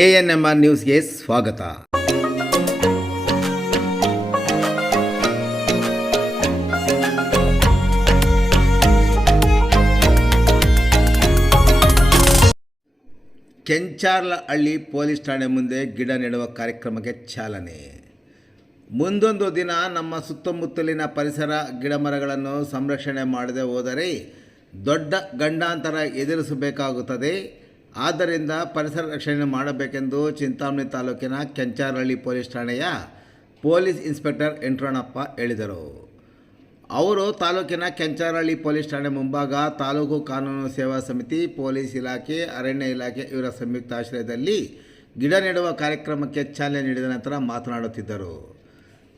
A N M R ನ್ಯೂಸ್ಗೆ ಸ್ವಾಗತ. Kencharlahalli police ಠಾಣೆ ಮುಂದೆ ಗಿಡ ನೆಡುವ ಕಾರ್ಯಕ್ರಮಕ್ಕೆ ಚಾಲನೆ. ಮುಂದೊಂದು ದಿನ ನಮ್ಮ ಸುತ್ತಮುತ್ತಲಿನ ಪರಿಸರ ಗಿಡಮರಗಳನ್ನು ಸಂರಕ್ಷಣೆ ಮಾಡದೆ ಹೋದರೆ ದೊಡ್ಡ ಗಂಡಾಂತರ ಎದುರಿಸಬೇಕಾಗುತ್ತದೆ. ಆದ್ದರಿಂದ ಪರಿಸರ ರಕ್ಷಣೆ ಮಾಡಬೇಕೆಂದು ಚಿಂತಾಮಣಿ ತಾಲೂಕಿನ ಕೆಂಚಾರಹಳ್ಳಿ ಪೊಲೀಸ್ ಠಾಣೆಯ ಪೊಲೀಸ್ ಇನ್ಸ್ಪೆಕ್ಟರ್ ಎಂಟ್ರಣಪ್ಪ ಹೇಳಿದರು. ಅವರು ತಾಲೂಕಿನ ಕೆಂಚಾರಹಳ್ಳಿ ಪೊಲೀಸ್ ಠಾಣೆ ಮುಂಭಾಗ ತಾಲೂಕು ಕಾನೂನು ಸೇವಾ ಸಮಿತಿ, ಪೊಲೀಸ್ ಇಲಾಖೆ, ಅರಣ್ಯ ಇಲಾಖೆ ಇವರ ಸಂಯುಕ್ತ ಆಶ್ರಯದಲ್ಲಿ ಗಿಡ ನೆಡುವ ಕಾರ್ಯಕ್ರಮಕ್ಕೆ ಚಾಲನೆ ನೀಡಿದ ನಂತರ ಮಾತನಾಡುತ್ತಿದ್ದರು.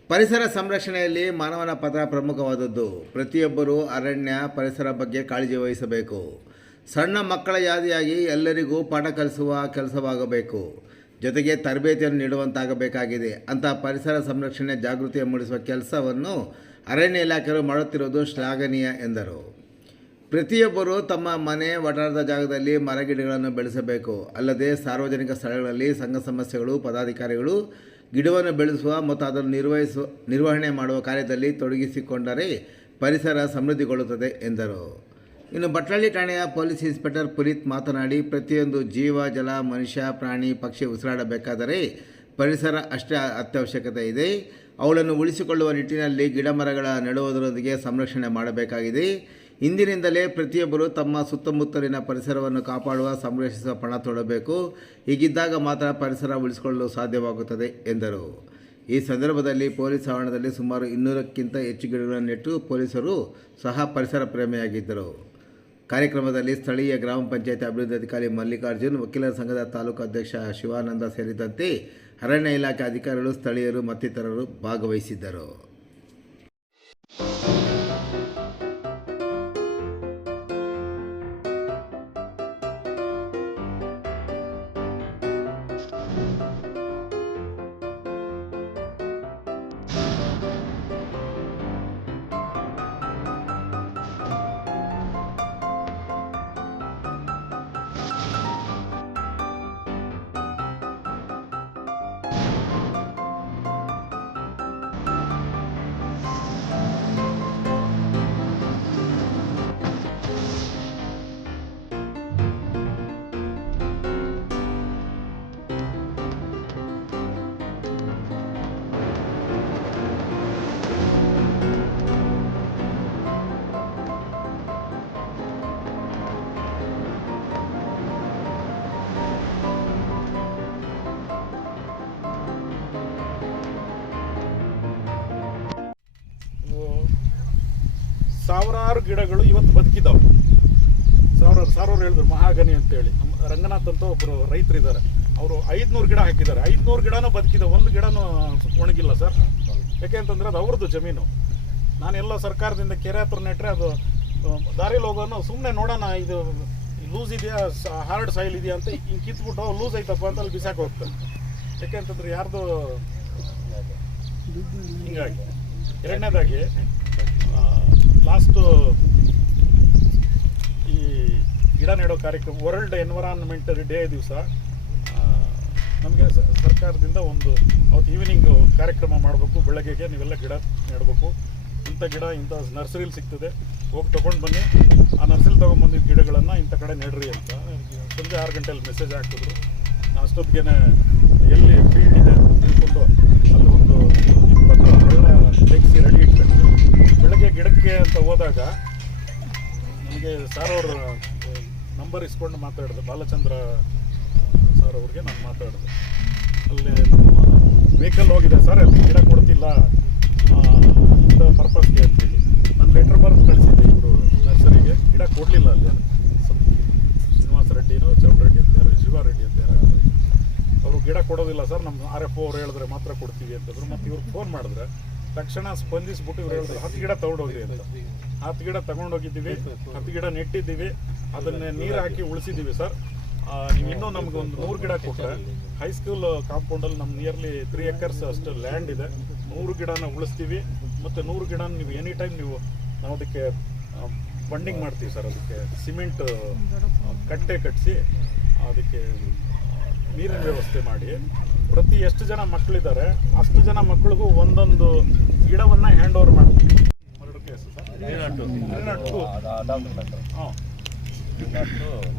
ಪರಿಸರ ಸಂರಕ್ಷಣೆಯಲ್ಲಿ ಮಾನವನ ಪಾತ್ರ ಪ್ರಮುಖವಾದದ್ದು. ಪ್ರತಿಯೊಬ್ಬರೂ ಅರಣ್ಯ, ಪರಿಸರ ಬಗ್ಗೆ ಕಾಳಜಿ ವಹಿಸಬೇಕು. ಸಣ್ಣ ಮಕ್ಕಳ ಯಾದಿಯಾಗಿ ಎಲ್ಲರಿಗೂ ಪಾಠ ಕಲಿಸುವ ಕೆಲಸವಾಗಬೇಕು. ಜೊತೆಗೆ ತರಬೇತಿಯನ್ನು ನೀಡುವಂತಾಗಬೇಕಾಗಿದೆ. ಅಂತ ಪರಿಸರ ಸಂರಕ್ಷಣೆ ಜಾಗೃತಿ ಮೂಡಿಸುವ ಕೆಲಸವನ್ನು ಅರಣ್ಯ ಇಲಾಖೆಯವರು ಮಾಡುತ್ತಿರುವುದು ಶ್ಲಾಘನೀಯ ಎಂದರು. ಪ್ರತಿಯೊಬ್ಬರು ತಮ್ಮ ಮನೆ ವಟಾರದ ಜಾಗದಲ್ಲಿ ಮರಗಿಡಗಳನ್ನು ಬೆಳೆಸಬೇಕು. ಅಲ್ಲದೆ ಸಾರ್ವಜನಿಕ ಸ್ಥಳಗಳಲ್ಲಿ ಸಂಘ ಸಮಸ್ಯೆಗಳು ಪದಾಧಿಕಾರಿಗಳು ಗಿಡವನ್ನು ಬೆಳೆಸುವ ಮತ್ತು ಅದನ್ನು ನಿರ್ವಹಿಸುವ ನಿರ್ವಹಣೆ ಮಾಡುವ ಕಾರ್ಯದಲ್ಲಿ ತೊಡಗಿಸಿಕೊಂಡರೆ ಪರಿಸರ ಸಮೃದ್ಧಿಗೊಳ್ಳುತ್ತದೆ ಎಂದರು. ಇನ್ನು ಬಟ್ಲಳ್ಳಿ ಠಾಣೆಯ ಪೊಲೀಸ್ ಇನ್ಸ್ಪೆಕ್ಟರ್ ಪುನೀತ್ ಮಾತನಾಡಿ, ಪ್ರತಿಯೊಂದು ಜೀವ, ಜಲ, ಮನುಷ್ಯ, ಪ್ರಾಣಿ, ಪಕ್ಷಿ ಉಸಿರಾಡಬೇಕಾದರೆ ಪರಿಸರ ಅಷ್ಟೇ ಅತ್ಯವಶ್ಯಕತೆ ಇದೆ. ಅವುಗಳನ್ನು ಉಳಿಸಿಕೊಳ್ಳುವ ನಿಟ್ಟಿನಲ್ಲಿ ಗಿಡಮರಗಳ ನೆಡುವುದರೊಂದಿಗೆ ಸಂರಕ್ಷಣೆ ಮಾಡಬೇಕಾಗಿದೆ. ಇಂದಿನಿಂದಲೇ ಪ್ರತಿಯೊಬ್ಬರು ತಮ್ಮ ಸುತ್ತಮುತ್ತಲಿನ ಪರಿಸರವನ್ನು ಕಾಪಾಡುವ, ಸಂರಕ್ಷಿಸುವ ಪಣ ತೊಡಬೇಕು. ಹೀಗಿದ್ದಾಗ ಮಾತ್ರ ಪರಿಸರ ಉಳಿಸಿಕೊಳ್ಳಲು ಸಾಧ್ಯವಾಗುತ್ತದೆ, ಎಂದರು. ಈ ಸಂದರ್ಭದಲ್ಲಿ ಪೊಲೀಸ್ ಆವರಣದಲ್ಲಿ ಸುಮಾರು ಇನ್ನೂರಕ್ಕಿಂತ ಹೆಚ್ಚು ಗಿಡಗಳನ್ನು ನೆಟ್ಟು ಪೊಲೀಸರು ಸಹ ಪರಿಸರ ಪ್ರೇಮಿಯಾಗಿದ್ದರು. ಕಾರ್ಯಕ್ರಮದಲ್ಲಿ ಸ್ಥಳೀಯ ಗ್ರಾಮ ಪಂಚಾಯತ್ ಅಭಿವೃದ್ಧಿ ಅಧಿಕಾರಿ ಮಲ್ಲಿಕಾರ್ಜುನ್, ವಕೀಲರ ಸಂಘದ ತಾಲೂಕು ಅಧ್ಯಕ್ಷ ಶಿವಾನಂದ ಸೇರಿದಂತೆ ಅರಣ್ಯ ಇಲಾಖೆ ಅಧಿಕಾರಿಗಳು, ಸ್ಥಳೀಯರು ಮತ್ತಿತರರು ಭಾಗವಹಿಸಿದ್ದರು. ಸಾವಿರಾರು ಗಿಡಗಳು ಇವತ್ತು ಬದುಕಿದಾವೆ ಸಾವಿರಾರು ಸಾವಿರಾರು ಹೇಳಿದ್ರು ಮಹಾಗನಿ ಅಂತೇಳಿ. ನಮ್ಮ ರಂಗನಾಥ್ ಅಂತ ಒಬ್ಬರು ರೈತರಿದ್ದಾರೆ. ಅವರು ಐದ್ನೂರು ಗಿಡ ಹಾಕಿದ್ದಾರೆ. ಐದುನೂರು ಗಿಡನೂ ಬದುಕಿದೆ. ಒಂದು ಗಿಡನೂ ಒಣಗಿಲ್ಲ ಸರ್. ಯಾಕೆ ಅಂತಂದ್ರೆ ಅದು ಅವ್ರದ್ದು ಜಮೀನು. ನಾನೆಲ್ಲ ಸರ್ಕಾರದಿಂದ ಕೆರೆ ಹತ್ರ ನೆಟ್ಟರೆ ಅದು ದಾರಿ ದಾರಿಲಿ ಹೋಗೋನು ಸುಮ್ಮನೆ ನೋಡೋಣ, ಇದು ಲೂಸ್ ಇದೆಯಾ ಹಾರ್ಡ್ ಸಾಯಿಲ್ ಇದೆಯಾ ಅಂತ ಹಿಂಗೆ ಕಿತ್ಬಿಟ್ಟು ಲೂಸ್ ಐತಪ್ಪ ಅಂತ ಅಲ್ಲಿ ಬಿಸಾಕಿ ಹೋಗ್ತಾನೆ ಯಾಕೆ ಅಂತಂದ್ರೆ ಯಾರ್ದು ಹಿಂಗಾಗಿ, ಎರಡನೇದಾಗಿ ಲಾಸ್ಟು ಈ ಗಿಡ ನೆಡೋ ಕಾರ್ಯಕ್ರಮ ವರ್ಲ್ಡ್ ಎನ್ವರಾನ್ಮೆಂಟಲ್ ಡೇ ದಿವಸ ನಮಗೆ ಸರ್ಕಾರದಿಂದ ಒಂದು ಅವತ್ತು ಈವ್ನಿಂಗ್ ಕಾರ್ಯಕ್ರಮ ಮಾಡಬೇಕು, ಬೆಳಗ್ಗೆಗೆ ನೀವೆಲ್ಲ ಗಿಡ ನೆಡಬೇಕು. ಇಂಥ ಗಿಡ, ಇಂಥ ನರ್ಸರಿಲಿ ಸಿಗ್ತದೆ. ಹೋಗಿ ತೊಗೊಂಡು ಬನ್ನಿ. ಆ ನರ್ಸರಿಲಿ ತೊಗೊಂಡ್ಬಂದಿದ್ದ ಗಿಡಗಳನ್ನು ಇಂಥ ಕಡೆ ನೆಡ್ರಿ ಅಂತ. ಸಂಜೆ ಆರು ಗಂಟೆಯಲ್ಲಿ ಮೆಸೇಜ್ ಹಾಕಿದ್ರು. ನಾ ಅಷ್ಟೊತ್ತಿಗೆ ಎಲ್ಲಿ ಫೀಲ್ಡ್ ಇದೆ ಅಂತ ತಿಳ್ಕೊಂಡು ಅಲ್ಲಿ ಒಂದು ಇಪ್ಪತ್ತು ಹಳ್ಳ ತೆಗೆಸಿ ರೆಡಿ ಇಟ್ಕೊಂಡು ಬೆಳಗ್ಗೆ ಗಿಡಕ್ಕೆ ಅಂತ ಹೋದಾಗ ನನಗೆ ಸರ್ ಅವ್ರ ನಂಬರ್ ಇಸ್ಕೊಂಡು ಮಾತಾಡಿದೆ. ಬಾಲಚಂದ್ರ ಸರ್ ಅವ್ರಿಗೆ ನಾನು ಮಾತಾಡಿದೆ. ಅಲ್ಲಿ ನಮ್ಮ ವೆಹಿಕಲ್ ಹೋಗಿದೆ ಸರ್ ಅಲ್ಲಿ ಗಿಡ ಕೊಡ್ತಿಲ್ಲ ಇಂಥ ಪರ್ಪಸ್ಗೆ ಅಂತೇಳಿ ನಾನು ಲೆಟ್ರ್ ಬರೆದು ಕಳಿಸಿದ್ದೆ ಇವರು ನರ್ಸರಿಗೆ. ಗಿಡ ಕೊಡಲಿಲ್ಲ ಅಲ್ಲಿ. ಶ್ರೀನಿವಾಸ ರೆಡ್ಡಿನೋ ಚೌಡರೆಡ್ಡಿ ಅಂತಾರೆ ಶಿವಾರೆಡ್ಡಿ ಅಂತಾರೆ ಅವರು ಗಿಡ ಕೊಡೋದಿಲ್ಲ ಸರ್ ನಮ್ಮ ಆರ್ ಎಫ್ ಅವ್ರು ಹೇಳಿದ್ರೆ ಮಾತ್ರ ಕೊಡ್ತೀವಿ ಅಂತಂದ್ರು ಮತ್ತು ಇವ್ರಿಗೆ ಫೋನ್ ಮಾಡಿದ್ರೆ ತಕ್ಷಣ ಸ್ಪಂದಿಸ್ಬಿಟ್ಟು ಇವ್ರು ಹೇಳಿದ್ರು, ಹತ್ತು ಗಿಡ ತಗೊಂಡೋಗ್ರಿ ಅಂತ. ಹತ್ತು ಗಿಡ ತಗೊಂಡೋಗಿದ್ದೀವಿ, ಹತ್ತು ಗಿಡ ನೆಟ್ಟಿದ್ದೀವಿ, ಅದನ್ನ ನೀರು ಹಾಕಿ ಉಳಿಸಿದ್ದೀವಿ ಸರ್. ನೀವು ಇನ್ನೂ ನಮ್ಗೆ ಒಂದು ನೂರು ಗಿಡ ಕೊಟ್ಟರೆ ಹೈಸ್ಕೂಲ್ ಕಾಂಪೌಂಡಲ್ಲಿ ನಮ್ಮ ನಿಯರ್ಲಿ ತ್ರೀ ಎಕರ್ಸ್ ಅಷ್ಟು ಲ್ಯಾಂಡ್ ಇದೆ. ನೂರು ಗಿಡನ ಉಳಿಸ್ತೀವಿ. ಮತ್ತು ನೂರು ಗಿಡನ ನೀವು ಎನಿ ಟೈಮ್ ನೀವು ನಾವು ಅದಕ್ಕೆ ಫಂಡಿಂಗ್ ಮಾಡ್ತೀವಿ ಸರ್. ಅದಕ್ಕೆ ಸಿಮೆಂಟ್ ಕಟ್ಟೆ ಕಟ್ಟಿಸಿ ಅದಕ್ಕೆ ನೀರಿನ ವ್ಯವಸ್ಥೆ ಮಾಡಿ. ಪ್ರತಿ ಎಷ್ಟು ಜನ ಮಕ್ಕಳಿದ್ದಾರೆ ಅಷ್ಟು ಜನ ಮಕ್ಕಳಿಗೂ ಒಂದೊಂದು ಗಿಡವನ್ನು ಹ್ಯಾಂಡ್ ಓವರ್ ಮಾಡ್ತೀವಿ ಕೇಸು ಸರ್.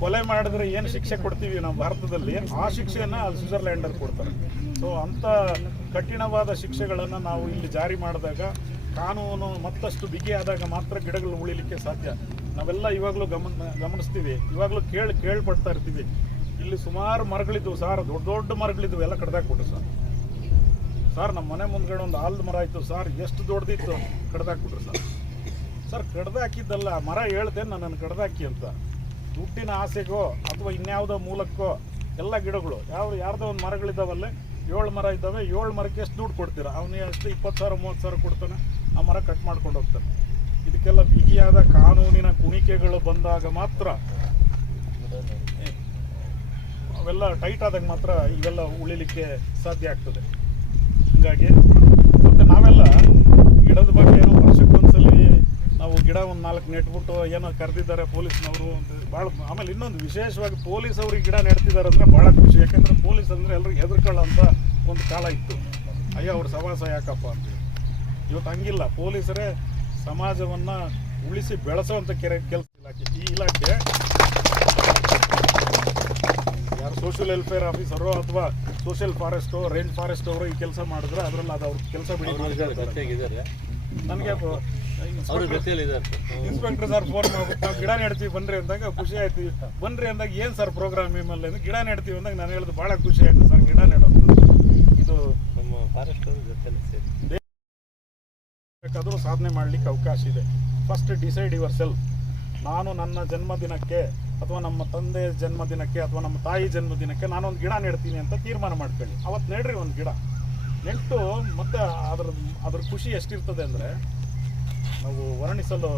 ಕೊಲೆ ಮಾಡಿದ್ರೆ ಏನು ಶಿಕ್ಷೆ ಕೊಡ್ತೀವಿ ನಾವು ಭಾರತದಲ್ಲಿ? ಆ ಶಿಕ್ಷೆಯನ್ನ ಅಲ್ಲಿ ಸ್ವಿಟ್ಜರ್ಲ್ಯಾಂಡಲ್ಲಿ ಕೊಡ್ತಾರೆ. ಸೊ ಅಂಥ ಕಠಿಣವಾದ ಶಿಕ್ಷೆಗಳನ್ನು ನಾವು ಇಲ್ಲಿ ಜಾರಿ ಮಾಡಿದಾಗ ಕಾನೂನು ಮತ್ತಷ್ಟು ಬಿಗಿಯಾದಾಗ ಮಾತ್ರ ಗಿಡಗಳು ಉಳಿಲಿಕ್ಕೆ ಸಾಧ್ಯ. ನಾವೆಲ್ಲ ಇವಾಗಲೂ ಗಮನ ಗಮನಿಸ್ತೀವಿ. ಇವಾಗಲೂ ಕೇಳಿ ಕೇಳ್ಪಡ್ತಾ ಇರ್ತೀವಿ. ಇಲ್ಲಿ ಸುಮಾರು ಮರಗಳಿದ್ವು ಸರ್, ದೊಡ್ಡ ದೊಡ್ಡ ಮರಗಳಿದ್ವು ಎಲ್ಲ ಕಡ್ದಾಕ್ಬಿಟ್ರು ಸರ್. ಸರ್, ನಮ್ಮ ಮನೆ ಮುಂದ್ಗಡೆ ಒಂದು ಆಲ್ದ ಮರ ಇತ್ತು ಸರ್, ಎಷ್ಟು ದೊಡ್ಡದಿತ್ತು ಕಡ್ದಾಕ್ಬಿಟ್ರು ಸರ್. ಸರ್, ಕಡ್ದಾಕಿದ್ದಲ್ಲ ಮರ ಹೇಳ್ದೆ ನನ್ನನ್ನು ಕಡ್ದಾಕಿ ಅಂತ. ದುಡ್ಡಿನ ಆಸೆಗೋ ಅಥವಾ ಇನ್ಯಾವುದೋ ಮೂಲಕ್ಕೋ ಎಲ್ಲ ಗಿಡಗಳು, ಯಾವ, ಯಾರ್ದೋ ಒಂದು ಮರಗಳಿದ್ದಾವಲ್ಲೇ, ಏಳು ಮರ ಇದ್ದಾವೆ, ಏಳು ಮರಕ್ಕೆ ಎಷ್ಟು ದುಡ್ಡು ಕೊಡ್ತೀರಾ? ಅವನಿಗೆ ಅಷ್ಟು ಇಪ್ಪತ್ತು ಸಾವಿರ, ಮೂವತ್ತು ಸಾವಿರ ಕೊಡ್ತಾನೆ, ಆ ಮರ ಕಟ್ ಮಾಡ್ಕೊಂಡು ಹೋಗ್ತಾನೆ. ಇದಕ್ಕೆಲ್ಲ ಬಿಗಿಯಾದ ಕಾನೂನಿನ ಕುಣಿಕೆಗಳು ಬಂದಾಗ ಮಾತ್ರ ಅವೆಲ್ಲ ಟೈಟ್ ಆದಾಗ ಮಾತ್ರ ಇವೆಲ್ಲ ಉಳಿಲಿಕ್ಕೆ ಸಾಧ್ಯ ಆಗ್ತದೆ. ಹಾಗಾಗಿ ಮತ್ತೆ ನಾವೆಲ್ಲ ಗಿಡದ ಬಗ್ಗೆ ಏನೋ ವರ್ಷಕ್ಕೊಂದ್ಸಲಿ ನಾವು ಗಿಡ ಒಂದು ನಾಲ್ಕು ನೆಟ್ಬಿಟ್ಟು ಏನೋ ಕರೆದಿದ್ದಾರೆ ಪೊಲೀಸ್ನವರು ಅಂತ ಭಾಳ ಆಮೇಲೆ ಇನ್ನೊಂದು ವಿಶೇಷವಾಗಿ ಪೊಲೀಸ್ ಅವ್ರಿಗೆ ಗಿಡ ನೆಡ್ತಿದ್ದಾರೆ ಅಂದರೆ ಭಾಳ ಖುಷಿ. ಯಾಕಂದ್ರೆ ಪೊಲೀಸ್ ಅಂದರೆ ಎಲ್ಲರಿಗೂ ಹೆದರ್ಕೊಳ್ಳೋಂಥ ಒಂದು ಕಾಲ ಇತ್ತು. ಅಯ್ಯೋ, ಅವ್ರ ಸವಾಸ ಯಾಕಪ್ಪ ಅಂತ ಇವತ್ತು ಹಂಗಿಲ್ಲ. ಪೊಲೀಸರೇ ಸಮಾಜವನ್ನು ಉಳಿಸಿ ಬೆಳೆಸೋವಂಥ ಕೆರೆ ಕೆಲಸ ಇಲಾಖೆ ಈ ಇಲಾಖೆ ಸೋಷಿಯಲ್ ವೆಲ್ಫೇರ್ ಆಫೀಸರು ಅಥವಾ ಸೋಷಿಯಲ್ ಫಾರೆಸ್ಟು ರೇಂಜ್ ಫಾರೆಸ್ಟ್ ಅವರು ಈ ಕೆಲಸ ಮಾಡಿದ್ರೆ ಅದರಲ್ಲಿ ಅದು ಅವ್ರ ಕೆಲಸ ಬಿಡಿ ನನಗೆ ಇನ್ಸ್ಪೆಕ್ಟರ್ ಸರ್ ಫೋನ್ ಮಾಡ್ಬಿಟ್ಟು ನಾವು ಗಿಡ ನೆಡ್ತೀವಿ ಬನ್ರಿ ಅಂದಾಗ ಖುಷಿ ಆಯ್ತು. ಬನ್ರಿ ಅಂದಾಗ ಏನು ಸರ್ ಪ್ರೋಗ್ರಾಮ್ ನಿಮ್ಮಲ್ಲಿ? ಅಂದ್ರೆ ಗಿಡ ನೆಡ್ತೀವಿ ಅಂದಾಗ ನಾನು ಹೇಳಿದ್ ಭಾಳ ಖುಷಿ ಆಯ್ತು ಸರ್ ಗಿಡ ನೆಡೋದು. ಇದು ನಮ್ಮ ಫಾರೆಸ್ಟ್ ಜೊತೆ ಬೇಕಾದರೂ ಸಾಧನೆ ಮಾಡ್ಲಿಕ್ಕೆ ಅವಕಾಶ ಇದೆ. ಫಸ್ಟ್ ಡಿಸೈಡ್ ಯುವರ್ ಸೆಲ್ಫ್ ನಾನು ನನ್ನ ಜನ್ಮದಿನಕ್ಕೆ ಅಥವಾ ನಮ್ಮ ತಂದೆ ಜನ್ಮದಿನಕ್ಕೆ ಅಥವಾ ನಮ್ಮ ತಾಯಿ ಜನ್ಮದಿನಕ್ಕೆ ನಾನೊಂದು ಗಿಡ ನೆಡ್ತೀನಿ ಅಂತ ತೀರ್ಮಾನ ಮಾಡ್ಕೊಳ್ಳಿ ಅವತ್ತು ನೆಡ್ರಿ ಒಂದು ಗಿಡ. ನೆಟ್ಟು ಮತ್ತೆ ಅದ್ರ ಅದ್ರ ಖುಷಿ ಎಷ್ಟಿರ್ತದೆ ಅಂದರೆ ನಾವು ವರ್ಣಿಸಲು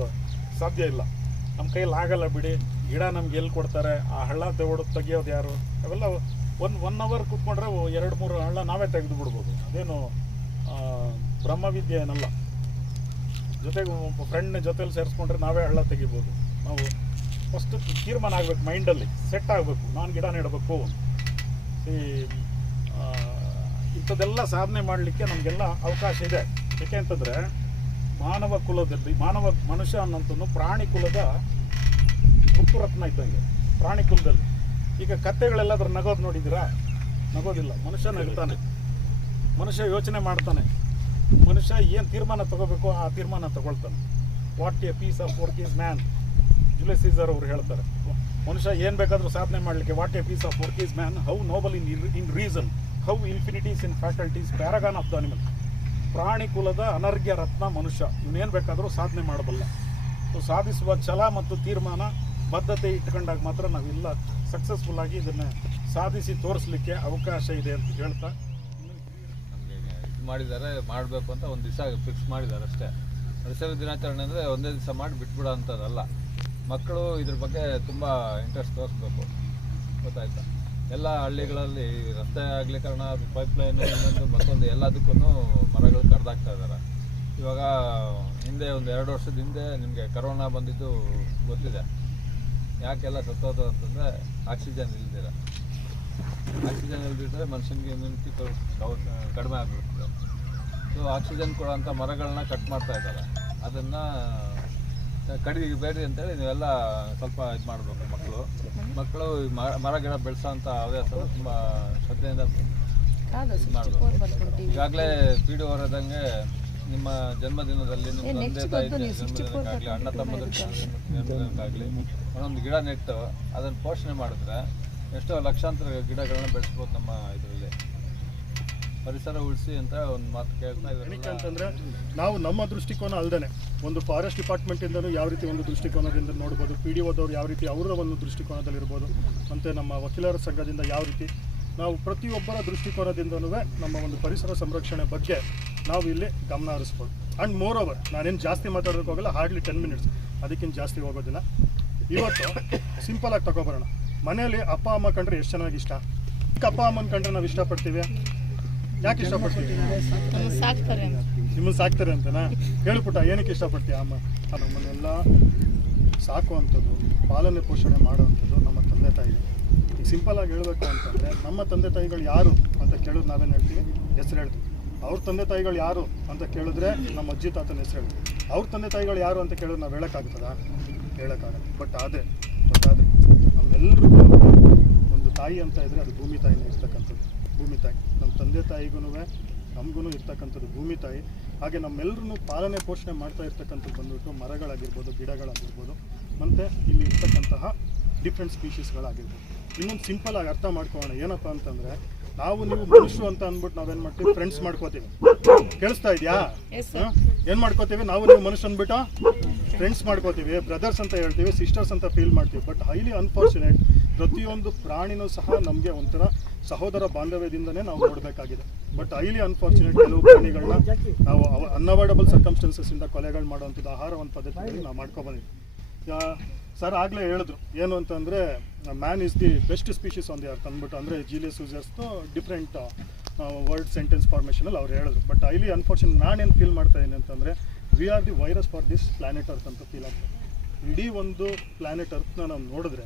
ಸಾಧ್ಯ ಇಲ್ಲ. ನಮ್ಮ ಕೈಯಲ್ಲಿ ಆಗಲ್ಲ ಬಿಡಿ. ಗಿಡ ನಮ್ಗೆ ಎಲ್ಲಿ ಕೊಡ್ತಾರೆ? ಆ ಹಳ್ಳ ತೆಗೆದು ತೆಗಿಯೋದು ಯಾರು? ಅವೆಲ್ಲ ಒಂದು ಒನ್ ಅವರ್ ಕೂತ್ಕೊಂಡ್ರೆ ಎರಡು, ಮೂರು ಹಳ್ಳ ನಾವೇ ತೆಗೆದು ಬಿಡ್ಬೋದು. ಅದೇನು ಬ್ರಹ್ಮವಿದ್ಯೆ ಏನಲ್ಲ. ಜೊತೆಗೆ ಫ್ರೆಂಡ್ ಜೊತೆಲಿ ಸೇರಿಸ್ಕೊಂಡ್ರೆ ನಾವೇ ಹಳ್ಳ ತೆಗಿಬೋದು. ನಾವು ಫಸ್ಟ್ ತೀರ್ಮಾನ ಆಗಬೇಕು ಮೈಂಡಲ್ಲಿ ಸೆಟ್ ಆಗಬೇಕು, ನಾನು ಗಿಡ ನೆಡಬೇಕು ಈ ಇಂಥದ್ದೆಲ್ಲ ಸಾಧನೆ ಮಾಡಲಿಕ್ಕೆ ನಮಗೆಲ್ಲ ಅವಕಾಶ ಇದೆ. ಯಾಕೆ ಅಂತಂದರೆ, ಮಾನವ ಕುಲದಲ್ಲಿ, ಮಾನವ ಮನುಷ್ಯ ಅನ್ನೋಂಥದ್ದು ಪ್ರಾಣಿ ಕುಲದ ರತ್ನ ಇದ್ದಂಗೆ, ಪ್ರಾಣಿ ಕುಲದಲ್ಲಿ. ಈಗ ಕತ್ತೆಗಳೆಲ್ಲ ಅದ್ರ ನಗೋದು ನೋಡಿದ್ದೀರಾ? ನಗೋದಿಲ್ಲ, ಮನುಷ್ಯ ನಗ್ತಾನೆ. ಮನುಷ್ಯ ಯೋಚನೆ ಮಾಡ್ತಾನೆ. ಮನುಷ್ಯ ಏನು ತೀರ್ಮಾನ ತಗೋಬೇಕು ಆ ತೀರ್ಮಾನ ತಗೊಳ್ತಾನೆ. What a piece of work is man Julius Caesar ಅವರು ಹೇಳ್ತಾರೆ, ಮನುಷ್ಯ ಏನು ಬೇಕಾದರೂ ಸಾಧನೆ ಮಾಡಲಿಕ್ಕೆ what a piece of work is man how noble in in reason how infinities in faculties paragon of the animal ಪ್ರಾಣಿ ಕುಲದ ಅನರ್ಘ್ಯ ರತ್ನ ಮನುಷ್ಯ ಇವನೇನು ಬೇಕಾದರೂ ಸಾಧನೆ ಮಾಡಬಲ್ಲ. ಸೊ ಸಾಧಿಸುವ ಛಲ ಮತ್ತು ತೀರ್ಮಾನ, ಬದ್ಧತೆ ಇಟ್ಕೊಂಡಾಗ ಮಾತ್ರ ನಾವೆಲ್ಲ ಸಕ್ಸಸ್ಫುಲ್ ಆಗಿ ಇದನ್ನು ಸಾಧಿಸಿ ತೋರಿಸ್ಲಿಕ್ಕೆ ಅವಕಾಶ ಇದೆ ಅಂತ ಹೇಳ್ತಾ. ಇದು ಮಾಡಿದ್ದಾರೆ, ಮಾಡಬೇಕು ಅಂತ ಒಂದು ದಿವಸ ಫಿಕ್ಸ್ ಮಾಡಿದ್ದಾರೆ ಅಷ್ಟೇ. ಪರಿಸರ ದಿನಾಚರಣೆ ಅಂದರೆ ಒಂದೇ ದಿವಸ ಮಾಡಿ ಬಿಟ್ಬಿಡೋ ಅಂಥದ್ದಲ್ಲ. ಮಕ್ಕಳು ಇದ್ರ ಬಗ್ಗೆ ತುಂಬ ಇಂಟ್ರೆಸ್ಟ್ ತೋರಿಸ್ಬೇಕು. ಗೊತ್ತಾಯ್ತಾ? ಎಲ್ಲ ಹಳ್ಳಿಗಳಲ್ಲಿ ರಸ್ತೆ ಆಗಲೀಕರಣ ಪೈಪ್ ಲೈನ್ ಇನ್ನೊಂದು ಮತ್ತೊಂದು ಎಲ್ಲದಕ್ಕೂ ಮರಗಳು ಕರೆದಾಗ್ತಾ ಇದ್ದಾರೆ ಇವಾಗ ಹಿಂದೆ ಒಂದು ಎರಡು ವರ್ಷದ ಹಿಂದೆ ನಿಮಗೆ ಕರೋನಾ ಬಂದಿದ್ದು ಗೊತ್ತಿದೆ. ಯಾಕೆಲ್ಲ ಸತ್ತೋದು ಅಂತಂದರೆ ಆಕ್ಸಿಜನ್ ಇಲ್ದಿರ. ಆಕ್ಸಿಜನ್ ಇಲ್ದಿದ್ರೆ ಮನುಷ್ಯನಿಗೆ ಇಮ್ಯುನಿಟಿ ಕಡಿಮೆ ಆಗಿಬಿಡ್ತದೆ. ಸೊ ಆಕ್ಸಿಜನ್ ಕೊಡೋಂಥ ಮರಗಳನ್ನ ಕಟ್ ಮಾಡ್ತಾ ಇದ್ದಾರೆ ಅದನ್ನು ಕಡಿಬೇಡಿ ಅಂತೇಳಿ ನೀವೆಲ್ಲ ಸ್ವಲ್ಪ ಇದು ಮಾಡಬೇಕು ಮಕ್ಕಳು. ಮಕ್ಕಳು ಮರ ಮರ ಗಿಡ ಬೆಳೆಸೋಂಥ ಹವ್ಯಾಸ ತುಂಬ ಶ್ರದ್ಧೆಯಿಂದ ಮಾಡಬೇಕು. ಈಗಾಗಲೇ ಪಿ ಡಿ ಹೊರದಂಗೆ ನಿಮ್ಮ ಜನ್ಮದಿನದಲ್ಲಿ ನಿಮ್ಮ ತಂದೆ ತಾಯಿ ಜನ್ಮದಿನಕ್ಕಾಗಲಿ ಅಣ್ಣ ತಮ್ಮದ್ರ ಜನ್ಮದಿನಕ್ಕಾಗಲಿ ಒಂದೊಂದು ಗಿಡ ನೆಟ್ಟು ಅದನ್ನು ಪೋಷಣೆ ಮಾಡಿದ್ರೆ ಎಷ್ಟೋ ಲಕ್ಷಾಂತರ ಗಿಡಗಳನ್ನ ಬೆಳೆಸ್ಬೋದು ನಮ್ಮ ಇದರಲ್ಲಿ. ಪರಿಸರ ಉಳಿಸಿ ಅಂತ ಒಂದು ಮಾತು ಕೇಳ್ತಾ ಏನಕ್ಕೆ ಅಂತಂದ್ರೆ, ನಾವು ನಮ್ಮ ದೃಷ್ಟಿಕೋನ ಅಲ್ಲದೆ ಒಂದು ಫಾರೆಸ್ಟ್ ಡಿಪಾರ್ಟ್ಮೆಂಟಿಂದಲೂ ಯಾವ ರೀತಿ ಒಂದು ದೃಷ್ಟಿಕೋನದಿಂದ ನೋಡ್ಬೋದು ಪಿ ಡಿ ಓದವ್ರು ಯಾವ ರೀತಿ ಅವರ ಒಂದು ದೃಷ್ಟಿಕೋನದಲ್ಲಿರ್ಬೋದು, ಮತ್ತು ನಮ್ಮ ವಕೀಲರ ಸಂಘದಿಂದ ಯಾವ ರೀತಿ, ನಾವು ಪ್ರತಿಯೊಬ್ಬರ ದೃಷ್ಟಿಕೋನದಿಂದನೂ ನಮ್ಮ ಒಂದು ಪರಿಸರ ಸಂರಕ್ಷಣೆ ಬಗ್ಗೆ ನಾವು ಇಲ್ಲಿ ಗಮನ ಹರಿಸ್ಬೋದು. ಆ್ಯಂಡ್ ಮೋರ್ ಓವರ್ ನಾನೇನು ಜಾಸ್ತಿ ಮಾತಾಡೋಕೆ ಹೋಗಲ್ಲ ಹಾರ್ಡ್ಲಿ ಟೆನ್ ಮಿನಿಟ್ಸ್ ಅದಕ್ಕಿಂತ ಜಾಸ್ತಿ ಹೋಗೋದಿಲ್ಲ ಇವತ್ತು ಸಿಂಪಲಾಗಿ ತಗೊಬರೋಣ ಮನೆಯಲ್ಲಿ ಅಪ್ಪ, ಅಮ್ಮ ಕಂಡ್ರೆ ಎಷ್ಟು ಚೆನ್ನಾಗಿ ಇಷ್ಟ? ಅಪ್ಪ, ಅಮ್ಮನ ಕಂಡ್ರೆ ನಾವು ಇಷ್ಟಪಡ್ತೀವಿ. ಯಾಕೆ ಇಷ್ಟಪಡ್ತೀವಿ ನಿಮ್ಮನ್ನು ಸಾಕ್ತಾರೆ ಅಂತನಾ ನಿಮ್ಮನ್ನ ಸಾಕ್ತಾರೆ ಅಂತನಾ? ಹೇಳ್ಬಿಟ್ಟ ಏನಕ್ಕೆ ಇಷ್ಟಪಡ್ತೀಯ ಅಮ್ಮ? ನಮ್ಮನ್ನೆಲ್ಲ ಸಾಕುವಂಥದ್ದು ಪಾಲನೆ ಪೋಷಣೆ ಮಾಡುವಂಥದ್ದು ನಮ್ಮ ತಂದೆ ತಾಯಿ. ಈ ಸಿಂಪಲ್ ಆಗಿ ಹೇಳಬೇಕು ಅಂತಂದರೆ ನಮ್ಮ ತಂದೆ ತಾಯಿಗಳು ಯಾರು ಅಂತ ಕೇಳೋದು ನಾವೇನು ಹೇಳ್ತೀವಿ? ಹೆಸರು ಹೇಳ್ತೀವಿ. ಅವ್ರ ತಂದೆ ತಾಯಿಗಳು ಯಾರು ಅಂತ ಕೇಳಿದ್ರೆ ನಮ್ಮ ಅಜ್ಜಿ ತಾತನ ಹೆಸರು ಹೇಳ್ತೀವಿ. ಅವ್ರ ತಂದೆ ತಾಯಿಗಳು ಯಾರು ಅಂತ ಕೇಳೋದು ನಾವು ಹೇಳೋಕ್ಕಾಗ್ತದ ಹೇಳೋಕ್ಕಾಗಲ್ಲ. ಬಟ್ ಆದರೆ ಬಟ್ ಆದರೆ ನಮ್ಮೆಲ್ಲರೂ ಒಂದು ತಾಯಿ ಅಂತ ಇದ್ದರೆ ಅದು ಭೂಮಿ ತಾಯಿನೇ ಇರ್ತಕ್ಕಂಥದ್ದು. ಭೂಮಿ ತಾಯಿ. ನಮ್ಮ ತಂದೆ ತಾಯಿಗೂ ನಮಗೂ ಇರ್ತಕ್ಕಂಥದ್ದು ಭೂಮಿ ತಾಯಿ. ಹಾಗೆ ನಮ್ಮೆಲ್ಲರೂ ಪಾಲನೆ ಪೋಷಣೆ ಮಾಡ್ತಾ ಇರ್ತಕ್ಕಂಥದ್ದು ಬಂದುಬಿಟ್ಟು ಮರಗಳಾಗಿರ್ಬೋದು ಗಿಡಗಳಾಗಿರ್ಬೋದು. ಮತ್ತು ಇಲ್ಲಿ ಇರ್ತಕ್ಕಂತಹ ಡಿಫ್ರೆಂಟ್ ಸ್ಪೀಷೀಸ್ಗಳಾಗಿರ್ಬೋದು ಇನ್ನೊಂದು ಸಿಂಪಲ್ ಆಗಿ ಅರ್ಥ ಮಾಡ್ಕೊಳ್ಳೋಣ. ಏನಪ್ಪ ಅಂತಂದರೆ ನಾವು ನೀವು ಮನುಷ್ಯರು ಅಂತ ಅಂದ್ಬಿಟ್ಟು ನಾವೇನು ಮಾಡ್ತೀವಿ? ಫ್ರೆಂಡ್ಸ್ ಮಾಡ್ಕೋತೀವಿ. ಕೇಳಿಸ್ತಾ ಇದೆಯಾ? ಏನು ಮಾಡ್ಕೋತೀವಿ? ನಾವು ನೀವು ಮನುಷ್ಯ ಅಂದ್ಬಿಟ್ಟು ಫ್ರೆಂಡ್ಸ್ ಮಾಡ್ಕೋತೀವಿ. ಬ್ರದರ್ಸ್ ಅಂತ ಹೇಳ್ತೀವಿ ಸಿಸ್ಟರ್ಸ್ ಅಂತ ಫೀಲ್ ಮಾಡ್ತೀವಿ. ಬಟ್ ಹೈಲಿ ಅನ್ಫಾರ್ಚುನೇಟ್ ಪ್ರತಿಯೊಂದು ಪ್ರಾಣಿನೂ ಸಹ ನಮಗೆ ಒಂಥರ ಸಹೋದರ ಬಾಂಧವ್ಯದಿಂದನೇ ನಾವು ನೋಡಬೇಕಾಗಿದೆ. ಬಟ್ ಹೈಲಿ ಅನ್ಫಾರ್ಚುನೇಟ್ ಕೆಲವು ಪ್ರಾಣಿಗಳನ್ನ ನಾವು ಅನ್ಅವಾಯ್ಡಬಲ್ ಸರ್ಕಮ್ಸ್ಟೆನ್ಸಸ್ ಇಂದ ಕೊಲೆಗಳು ಮಾಡುವಂಥದ್ದು ಆಹಾರ ಒಂದು ಪದ್ಧತಿಯಲ್ಲಿ ನಾವು ಮಾಡ್ಕೊಬಂದಿದ್ವಿ ಸರ್ ಆಗಲೇ ಹೇಳಿದ್ರು. ಏನು ಅಂತಂದರೆ man is the best species on ಯಾರು ತಂದ್ಬಿಟ್ಟು ಅಂದರೆ ಜೀಲಿಯಸ್ ಯೂಸರ್ಸ್ದು ಡಿಫ್ರೆಂಟ್ ವರ್ಡ್ ಸೆಂಟೆನ್ಸ್ ಫಾರ್ಮೇಷನಲ್ಲಿ ಅವ್ರು ಹೇಳಿದ್ರು. ಬಟ್ ಐಲಿ ಅನ್ಫಾರ್ಚುನೇಟ್ ನಾನೇನು ಫೀಲ್ ಮಾಡ್ತಾ ಇದ್ದೀನಿ ಅಂತಂದರೆ we are the virus for this planet earth ಅಂತ ಫೀಲ್ ಆಗ್ತದೆ ಇಡೀ ಒಂದು ಪ್ಲಾನೆಟ್ ಅರ್ತ್ನ ನಾವು ನೋಡಿದ್ರೆ,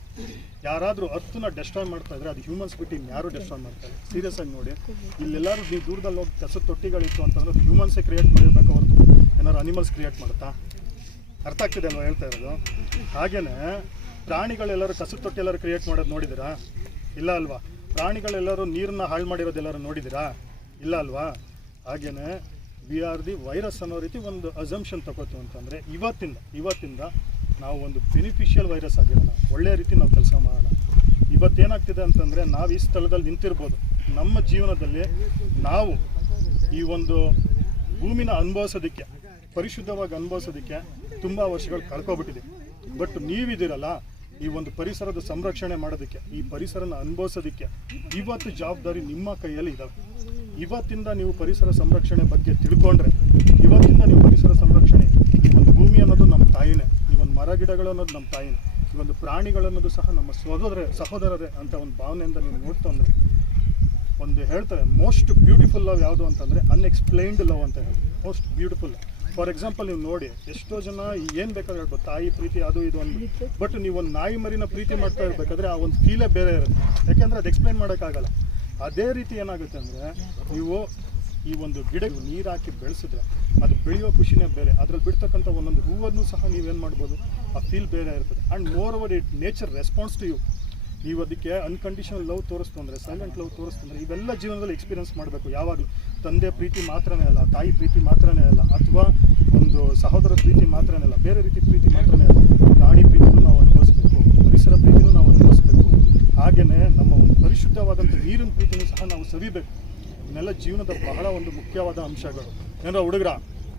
ಯಾರಾದರೂ ಅರ್ಥನ ಡೆಸ್ಟ್ರಾಯ್ ಮಾಡ್ತಾ ಇದ್ರೆ ಅದು ಹ್ಯೂಮನ್ಸ್ ಬಿಟ್ಟು ಯಾರು ಡೆಸ್ಟ್ರಾಯ್ ಮಾಡ್ತಾರೆ ಸೀರಿಯಸ್ ಆಗಿ ನೋಡಿ. ಇಲ್ಲೆಲ್ಲರೂ ನೀವು ದೂರದಲ್ಲಿ ಹೋಗಿ ಕಸದ ತೊಟ್ಟಿಗಳಿತ್ತು ಅಂತಂದ್ರೆ ಹ್ಯೂಮನ್ಸೇ ಕ್ರಿಯೇಟ್ ಮಾಡಿರ್ಬೇಕು ಹೊರತು ಏನಾದ್ರು ಅನಿಮಲ್ಸ್ ಕ್ರಿಯೇಟ್ ಮಾಡುತ್ತಾ? ಅರ್ಥ ಆಗ್ತಿದೆ ಅಲ್ವಾ ಹೇಳ್ತಾ ಇರೋದು? ಹಾಗೇನೆ ಪ್ರಾಣಿಗಳೆಲ್ಲರೂ ಕಸದ ತೊಟ್ಟಿ ಎಲ್ಲರೂ ಕ್ರಿಯೇಟ್ ಮಾಡೋದು ನೋಡಿದಿರಾ ಇಲ್ಲ ಅಲ್ವಾ? ಪ್ರಾಣಿಗಳೆಲ್ಲರೂ ನೀರನ್ನ ಹಾಳು ಮಾಡಿರೋದೆಲ್ಲರೂ ನೋಡಿದಿರಾ ಇಲ್ಲ ಅಲ್ವಾ? ಹಾಗೆಯೇ ವಿ ಆರ್ ದಿ ವೈರಸ್ ಅನ್ನೋ ರೀತಿ ಒಂದು ಅಸಂಪ್ಷನ್ ತಗೋತೀವಿ ಅಂತಂದರೆ ಇವತ್ತಿಂದ ಇವತ್ತಿಂದ ನಾವು ಒಂದು ಬೆನಿಫಿಷಿಯಲ್ ವೈರಸ್ ಆಗಿರೋಣ. ಒಳ್ಳೆಯ ರೀತಿ ನಾವು ಕೆಲಸ ಮಾಡೋಣ. ಇವತ್ತೇನಾಗ್ತಿದೆ ಅಂತಂದರೆ ನಾವು ಈ ಸ್ಥಳದಲ್ಲಿ ನಿಂತಿರ್ಬೋದು. ನಮ್ಮ ಜೀವನದಲ್ಲಿ ನಾವು ಈ ಒಂದು ಭೂಮಿನ ಅನುಭವಿಸೋದಕ್ಕೆ, ಪರಿಶುದ್ಧವಾಗಿ ಅನುಭವಿಸೋದಕ್ಕೆ ತುಂಬ ವರ್ಷಗಳು ಕಳ್ಕೊಬಿಟ್ಟಿದೆ ಬಟ್ ನೀವಿದ್ದೀರಲ್ಲ ಈ ಒಂದು ಪರಿಸರದ ಸಂರಕ್ಷಣೆ ಮಾಡೋದಕ್ಕೆ, ಈ ಪರಿಸರನ ಅನುಭವಿಸೋದಕ್ಕೆ ಇವತ್ತು ಜವಾಬ್ದಾರಿ ನಿಮ್ಮ ಕೈಯಲ್ಲಿ ಇದ್ದಾವೆ ಇವತ್ತಿಂದ ನೀವು ಪರಿಸರ ಸಂರಕ್ಷಣೆ ಬಗ್ಗೆ ತಿಳ್ಕೊಂಡ್ರೆ, ಇವತ್ತಿಂದ ನೀವು ಪರಿಸರ ಸಂರಕ್ಷಣೆ ಒಂದು ಭೂಮಿ ಅನ್ನೋದು ನಮ್ಮ ತಾಯಿನೇ. ಮರ ಗಿಡಗಳು ಅನ್ನೋದು ನಮ್ಮ ತಾಯಿನ. ಈ ಒಂದು ಪ್ರಾಣಿಗಳು ಅನ್ನೋದು ಸಹ ನಮ್ಮ ಸಹೋದರ ಸಹೋದರರೇ ಅಂತ ಒಂದು ಭಾವನೆಯಿಂದ ನೀವು ನೋಡ್ತಂದ್ರೆ ಒಂದು ಹೇಳ್ತಾರೆ ಮೋಸ್ಟ್ ಬ್ಯೂಟಿಫುಲ್ ಲವ್ ಯಾವುದು ಅಂತಂದರೆ ಅನ್ಎಕ್ಸ್ಪ್ಲೈನ್ಡ್ ಲವ್ ಅಂತ ಹೇಳಿ ಮೋಸ್ಟ್ ಬ್ಯೂಟಿಫುಲ್ ಫಾರ್ ಎಕ್ಸಾಂಪಲ್ ನೀವು ನೋಡಿ, ಎಷ್ಟೋ ಜನ ಏನು ಬೇಕಾದ್ರೆ ಹೇಳ್ಬೋದು. ತಾಯಿ ಪ್ರೀತಿ, ಅದು ಇದು ಒಂದು. ಬಟ್ ನೀವು ಒಂದು ನಾಯಿ ಮರಿನ ಪ್ರೀತಿ ಮಾಡ್ತಾ ಇರಬೇಕಾದ್ರೆ ಆ ಒಂದು ಫೀಲೇ ಬೇರೆ ಇರುತ್ತೆ. ಯಾಕೆಂದರೆ ಅದು ಎಕ್ಸ್ಪ್ಲೈನ್ ಮಾಡೋಕ್ಕಾಗಲ್ಲ. ಅದೇ ರೀತಿ ಏನಾಗುತ್ತೆ ಅಂದರೆ, ನೀವು ಈ ಒಂದು ಗಿಡಕ್ಕೆ ನೀರು ಹಾಕಿ ಬೆಳೆಸಿದ್ರೆ ಅದು ಬೆಳೆಯೋ ಖುಷಿನೇ ಬೇರೆ. ಅದ್ರಲ್ಲಿ ಬಿಡ್ತಕ್ಕಂಥ ಒಂದೊಂದು ಹೂವನ್ನು ಸಹ ನೀವೇನು ಮಾಡ್ಬೋದು? ಆ ಫೀಲ್ ಬೇರೆ ಇರ್ತದೆ. And more over it nature response to you ನೀವು ಅದಕ್ಕೆ ಅನ್ಕಂಡೀಷನಲ್ ಲವ್ ತೋರಿಸ್ತಂದ್ರೆ ಸೈಲೆಂಟ್ ಲವ್ ತೋರಿಸ್ತಂದ್ರೆ ಇವೆಲ್ಲ ಜೀವನದಲ್ಲಿ ಎಕ್ಸ್ಪೀರಿಯನ್ಸ್ ಮಾಡಬೇಕು. ಯಾವಾಗಲೂ ತಂದೆ ಪ್ರೀತಿ ಮಾತ್ರನೇ ಅಲ್ಲ, ತಾಯಿ ಪ್ರೀತಿ ಮಾತ್ರನೇ ಅಲ್ಲ, ಅಥವಾ ಒಂದು ಸಹೋದರ ಪ್ರೀತಿ ಮಾತ್ರನೇ ಅಲ್ಲ, ಬೇರೆ ರೀತಿ ಪ್ರೀತಿ ಮಾತ್ರನೇ ಅಲ್ಲ. ಪ್ರಾಣಿ ಪ್ರೀತಿನೂ ನಾವು ಅನುಭವಿಸಬೇಕು, ಪರಿಸರ ಪ್ರೀತಿನೂ ನಾವು ಅನುಭವಿಸ್ಬೇಕು. ಹಾಗೆಯೇ ನಮ್ಮ ಒಂದು ಪರಿಶುದ್ಧವಾದಂಥ ನೀರಿನ ಪ್ರೀತಿನೂ ಸಹ ನಾವು ಸವಿಬೇಕು. ಇವನ್ನೆಲ್ಲ ಜೀವನದ ಬಹಳ ಒಂದು ಮುಖ್ಯವಾದ ಅಂಶಗಳು. ಏನರ ಹುಡುಗರ?